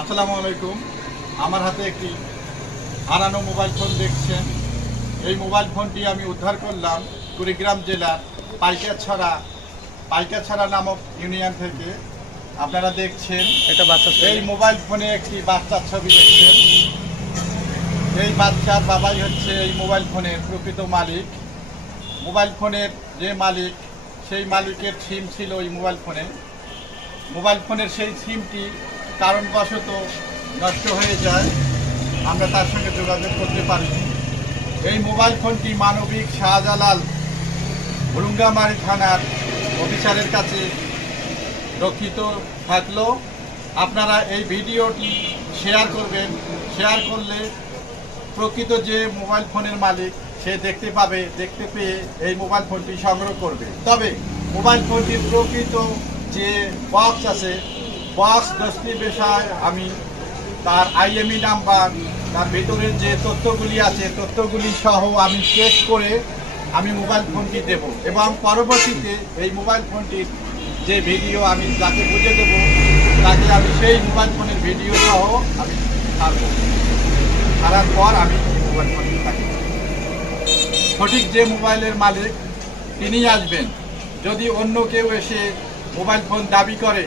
আসসালামু আলাইকুম। আমার হাতে একটি হারানো মোবাইল ফোন দেখছেন। এই মোবাইল ফোনটি আমি উদ্ধার করলাম কুড়িগ্রাম জেলার পাইকাছড়া নামক ইউনিয়ন থেকে। আপনারা দেখছেন এই মোবাইল ফোনে একটি বাচ্চার ছবি দেখছেন। এই বাচ্চার বাবাই হচ্ছে এই মোবাইল ফোনের প্রকৃত মালিক। মোবাইল ফোনের যে মালিক, সেই মালিকের সিম ছিল এই মোবাইল ফোনে। মোবাইল ফোনের সেই সিমটি কারণবশত নষ্ট হয়ে যায়, আমরা তার সঙ্গে যোগাযোগ করতে পারি। এই মোবাইল ফোনটি মানবিক শাহজালাল ভুরুঙ্গামারি থানার অফিসারের কাছে রক্ষিত থাকলো। আপনারা এই ভিডিওটি শেয়ার করবেন। শেয়ার করলে প্রকৃত যে মোবাইল ফোনের মালিক সে দেখতে পেয়ে এই মোবাইল ফোনটি সংগ্রহ করবে। তবে মোবাইল ফোনটির প্রকৃত যে বক্স আছে, বক্স 10টি বিষয় আমি তার IMEI নাম্বার, তার ভেতরের যে তথ্যগুলি আছে, তথ্যগুলি সহ আমি চেক করে আমি মোবাইল ফোনটি দেব এবং পরবর্তীতে এই মোবাইল ফোনটির যে ভিডিও আমি যাকে বুঝে দেবো তাকে আমি সেই মোবাইল ফোনের ভিডিও সহ আমি ছাড়ার পর আমি মোবাইল ফোনটি থাকি। সঠিক যে মোবাইলের মালিক তিনি আসবেন। যদি অন্য কেউ এসে মোবাইল ফোন দাবি করে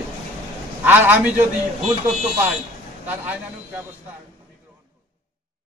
আর আমি যদি ভুল তথ্য পাই, তার আইনানুগ ব্যবস্থা